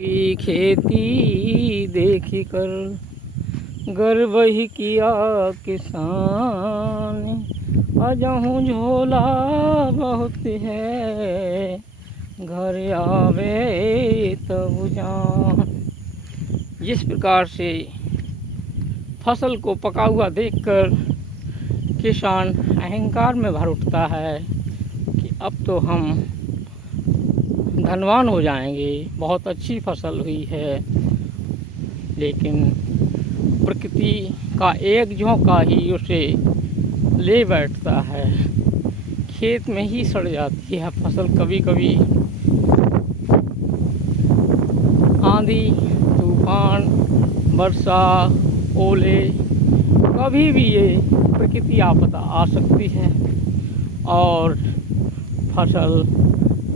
की खेती देखी कर गर्व ही किया किसान, अजहूँ झोला बहुत है घर आवे तब जान। जिस प्रकार से फसल को पका हुआ देखकर किसान अहंकार में भर उठता है कि अब तो हम धनवान हो जाएंगे, बहुत अच्छी फसल हुई है, लेकिन प्रकृति का एक झोंका ही उसे ले बैठता है, खेत में ही सड़ जाती है फसल। कभी कभी आंधी तूफान वर्षा ओले, कभी भी ये प्रकृति आपदा आ सकती है और फसल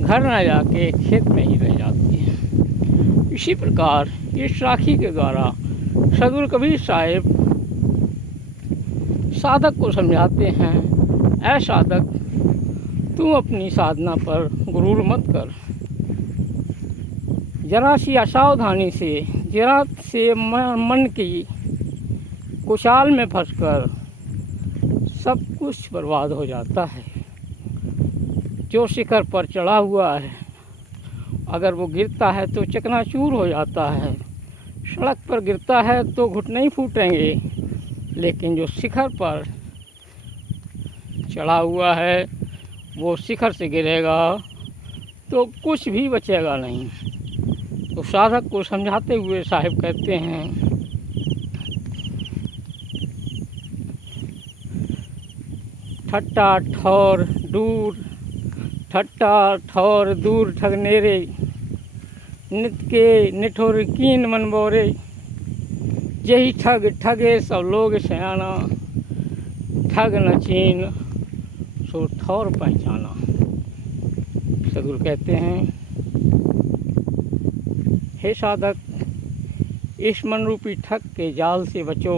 घर न जाके खेत में ही रह जाती है। इसी प्रकार इस राखी के द्वारा सदगुरु कबीर साहिब साधक को समझाते हैं, ऐ साधक, तू अपनी साधना पर गुरूर मत कर। जरा सी असावधानी से, जरा से मन की कुचाल में फंसकर सब कुछ बर्बाद हो जाता है। जो शिखर पर चढ़ा हुआ है, अगर वो गिरता है तो चकनाचूर हो जाता है। सड़क पर गिरता है तो घुटने ही फूटेंगे, लेकिन जो शिखर पर चढ़ा हुआ है वो शिखर से गिरेगा तो कुछ भी बचेगा नहीं। तो साधक को समझाते हुए साहिब कहते हैं, ठट्टा ठौर दूर, ठट्टा ठौर दूर ठगनेरे, नित के निठुर कीन मन बोरे। यही ठग ठगे सब लोग सयाना, ठग न चीन सो ठौर पहचाना। सदगुरु कहते हैं, हे साधक, इस मन रूपी ठग के जाल से बचो।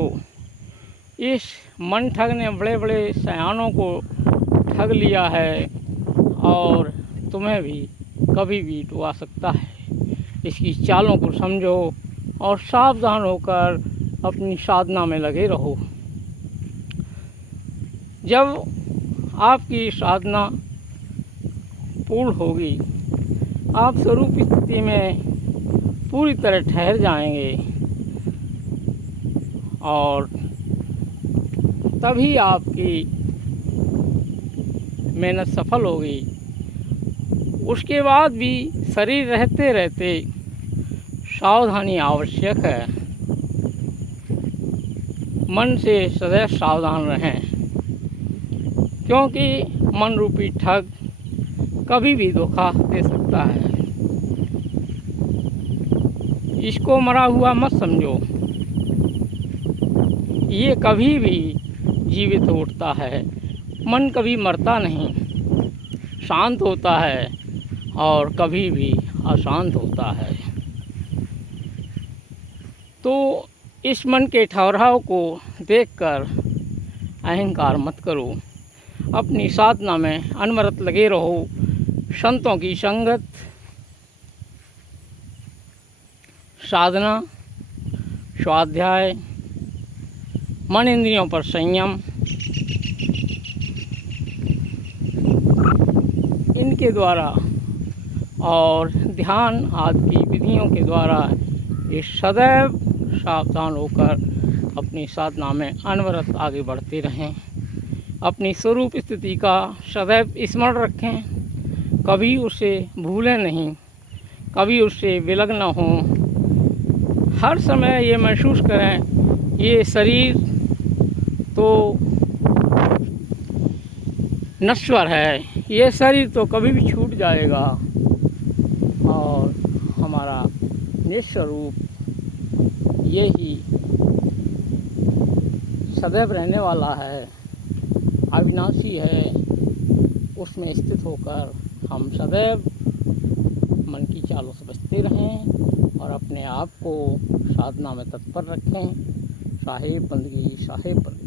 इस मन ठग ने बड़े बड़े सयानों को ठग लिया है और तुम्हें भी कभी भी डुबा सकता है। इसकी चालों को समझो और सावधान होकर अपनी साधना में लगे रहो। जब आपकी साधना पूर्ण होगी, आप स्वरूप स्थिति में पूरी तरह ठहर जाएंगे और तभी आपकी मेहनत सफल होगी। उसके बाद भी शरीर रहते रहते सावधानी आवश्यक है। मन से सदैव सावधान रहें, क्योंकि मन रूपी ठग कभी भी धोखा दे सकता है। इसको मरा हुआ मत समझो, ये कभी भी जीवित उठता है। मन कभी मरता नहीं, शांत होता है और कभी भी अशांत होता है। तो इस मन के ठहराव को देखकर अहंकार मत करो, अपनी साधना में अनवरत लगे रहो। संतों की संगत, साधना, स्वाध्याय, मन इंद्रियों पर संयम, इनके द्वारा और ध्यान आदि की विधियों के द्वारा ये सदैव सावधान होकर अपनी साधना में अनवरत आगे बढ़ते रहें। अपनी स्वरूप स्थिति का सदैव स्मरण रखें, कभी उसे भूलें नहीं, कभी उससे विलग न हों। हर समय ये महसूस करें, ये शरीर तो नश्वर है, ये शरीर तो कभी भी छूट जाएगा और हमारा निस्वरूप यही सदैव रहने वाला है, अविनाशी है। उसमें स्थित होकर हम सदैव मन की चालों से बचते रहें और अपने आप को साधना में तत्पर रखें। साहिब बंदगी, साहिब बंदगी।